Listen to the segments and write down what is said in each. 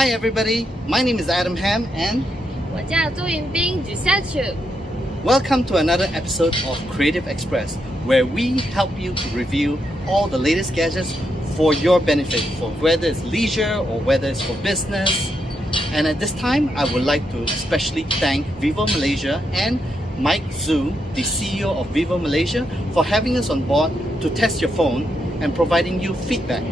Hi everybody, my name is Adam Ham and 我叫朱云斌 Giselle. welcome to another episode of Creative Express, where we help you to review all the latest gadgets for your benefit, for whether it's leisure or whether it's for business. And at this time, I would like to especially thank Vivo Malaysia and Mike Zhu, the CEO of Vivo Malaysia, for having us on board to test your phone and providing you feedback.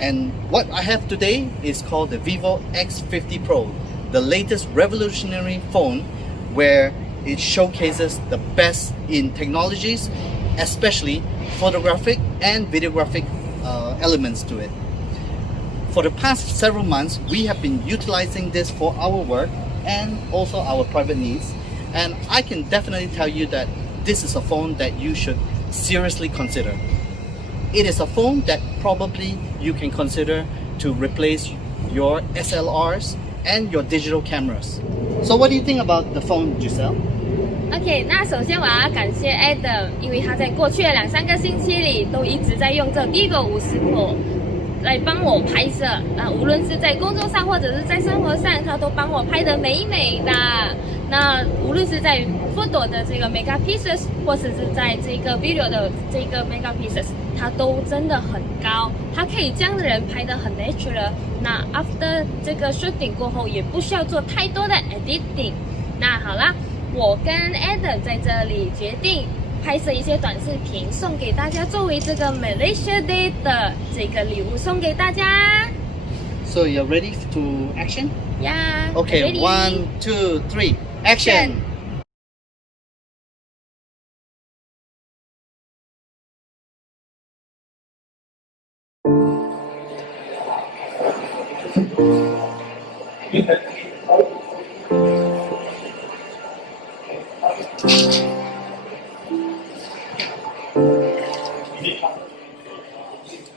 And what I have today is called the Vivo X50 Pro, the latest revolutionary phone where it showcases the best in technologies, especially photographic and videographic elements to it. For the past several months, we have been utilizing this for our work and also our private needs. And I can definitely tell you that this is a phone that you should seriously consider. It is a phone that probably you can consider to replace your SLRs and your digital cameras. So what do you think about the phone, Giselle? OK， 那首先我要感谢 Adam， 因为他在过去的2-3个星期里都一直在用这 Vivo X50 Pro 来帮我拍摄。那无论是在工作上或者是在生活上，他都帮我拍得美美的。那无论是在 photo 的这个 megapixels， 或者是在这个 video 的这个 megapixels， 它都真的很高，它可以将人拍得很 natural。那 after 这个 shooting 过后，也不需要做太多的 editing。那好啦，我跟 Adam 在这里决定拍摄一些短视频，送给大家，作为这个 Malaysia Day 的这个礼物送给大家。So you're ready to action? Yeah. Okay, ready? 1, 2, 3, action!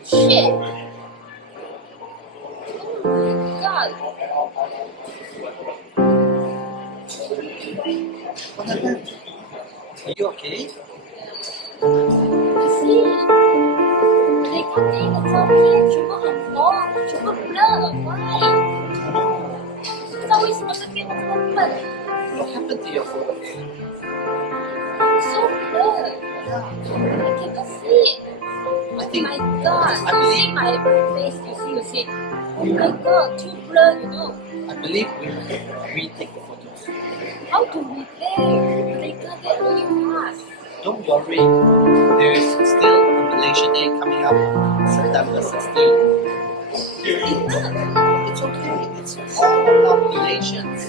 Shit! Oh my god! What happened? Are you okay? See? They cutting the phone cuma unlock, cuma blur. Why? 不知道为什么这边会这么笨 What happened to your phone? So blur. I cannot see it. I Oh think my god! I You believe- see my face? You see? Oh my god! Too blur, you know. I believe we retake the photos. How to replay? They cut it really fast. Don't worry, there is still a Malaysia Day coming up September 16th. It's okay, it's all about Malaysians.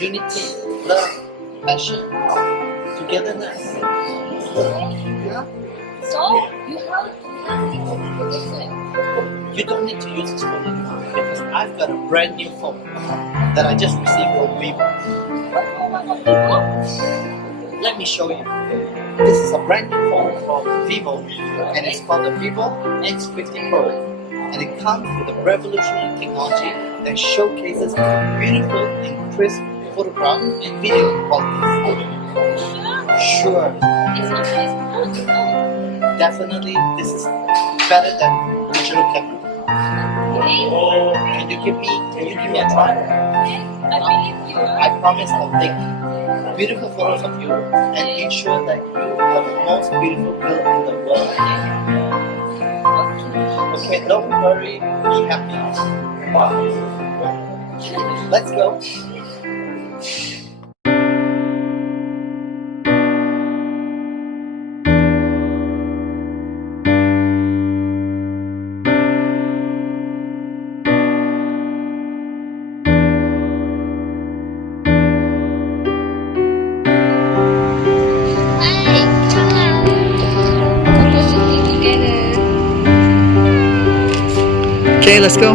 Unity, love, passion, togetherness. Yeah? So you have to have it. You don't need to use this phone anymore because I've got a brand new phone that I just received from Vivo. What of people? Let me show you. This is a brand new phone from Vivo and it's called the Vivo X50 Pro. And it comes with a revolutionary technology that showcases beautiful and crisp photograph and video qualities. Sure. Sure, It's not this good. No. definitely this is better than digital camera. Okay. Can you give me a try? Okay. I believe you. I promise I'll take beautiful photos of you and ensure that you are the most beautiful girl in the world. Okay. Okay, don't worry, be happy. Let's go. Hey, come on. We're shooting together. Okay, let's go.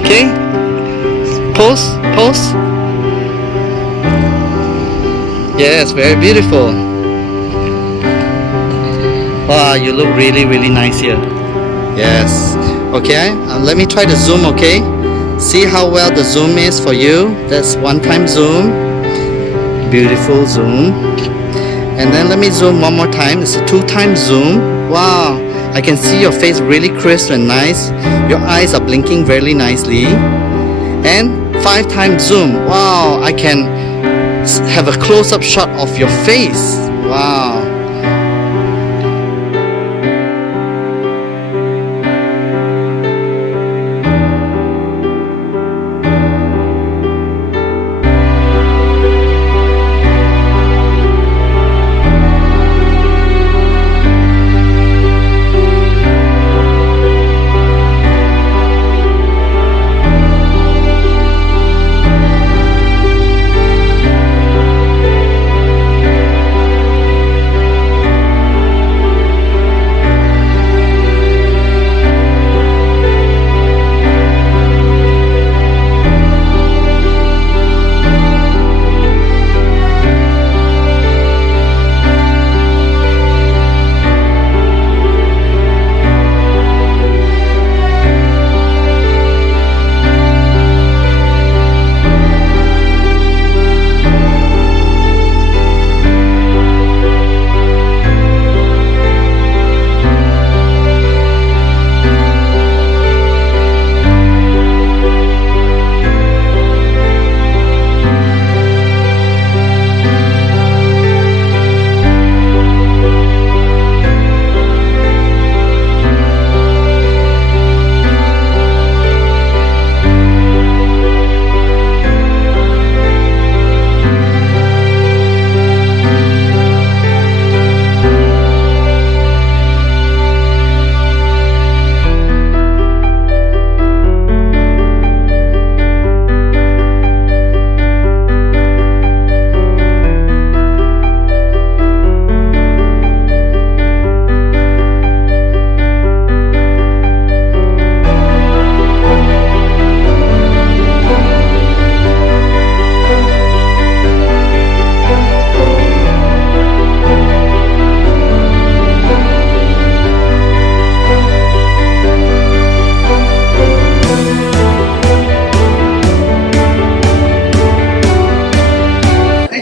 Okay, pose. Yes, very beautiful. Wow, you look really nice here. Yes. Okay, let me try to zoom, okay? See how well the zoom is for you. That's one time zoom. Beautiful zoom. And then let me zoom one more time. It's a 2-time zoom. Wow, I can see your face really crisp and nice. Your eyes are blinking very nicely. And 5-time zoom. Wow, I can have a close-up shot of your face. Wow.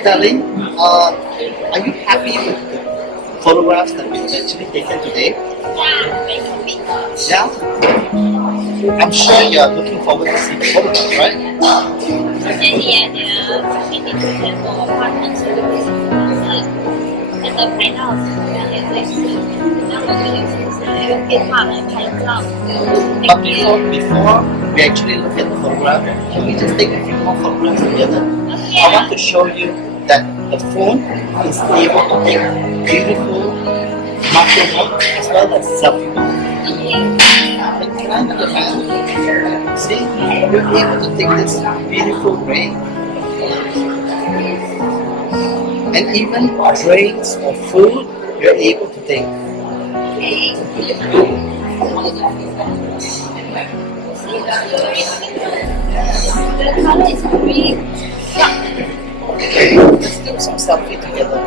Darling, are you happy with the photographs that we've actually taken today? Yeah, very happy. Yeah? I'm sure you're looking forward to see the photographs, right? 谢谢你的给你之前我画成是真的拍到两个最是，然后我就接下来用电话来拍照。But before we actually look at the photograph, can we just take a few more photographs together? I want to show you that the phone is able to take beautiful macro mode as well as selfie mode. Can I have your hand? See, you're able to take this beautiful ray. And even drinks or food, you're able to take. The color is green. Okay, let's do some selfie together.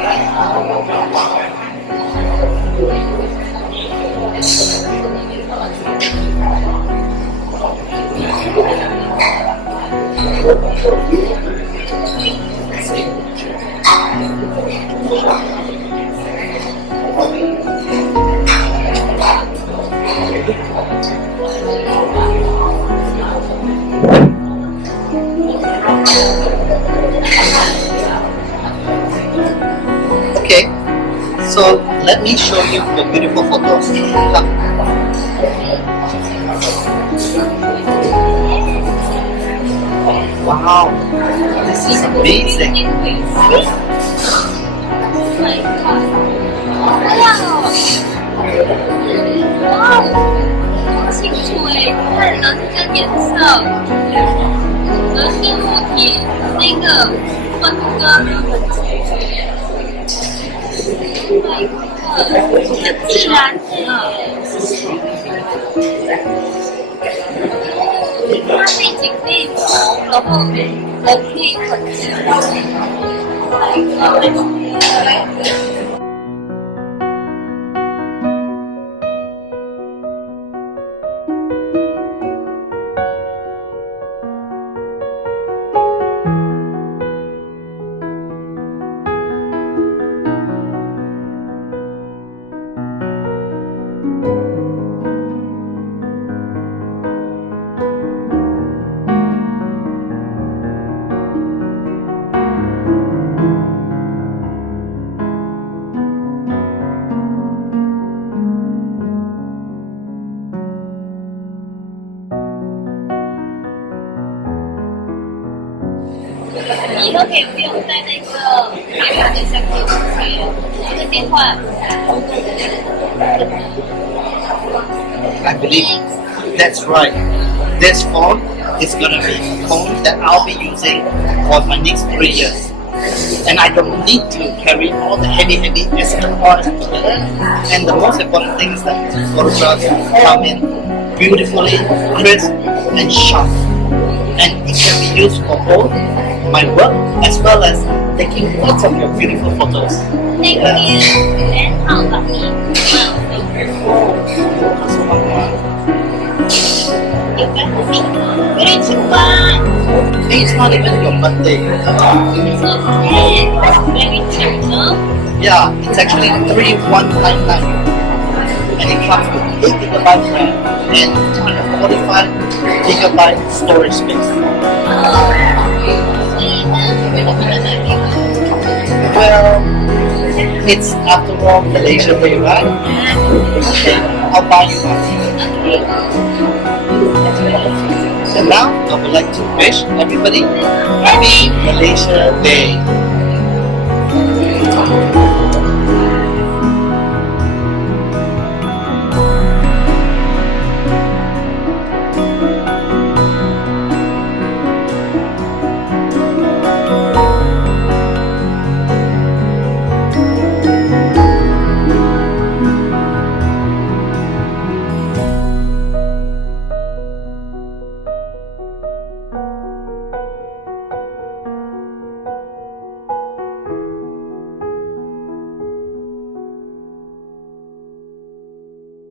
Okay, so let me show you the beautiful photos. Come. Wow, this is amazing. Wow, 清楚哎，看人跟颜色，人跟物体那个分割很清楚。很自然的。它背景可以薄，然后人可以很清楚。以后可以不用带那个卡的相机出去，一个电话。I believe that's right. This phone is gonna be a phone that I'll be using for my next 3 years. And I don't need to carry all the heavy SD cards. And the most important thing is that the photographs come in beautifully, crisp, and sharp. And it can be used for both my work as well as taking lots of your beautiful photos. Thank you. And how about me? Very cheap one. Hey, it's not even your birthday. That's very cheap, no? Yeah, it's actually 3199. And it comes with 8GB RAM and 245GB storage space. Well, it's after all Malaysia way, right? Okay, I'll buy you one. And now I would like to wish everybody Happy Malaysia Day.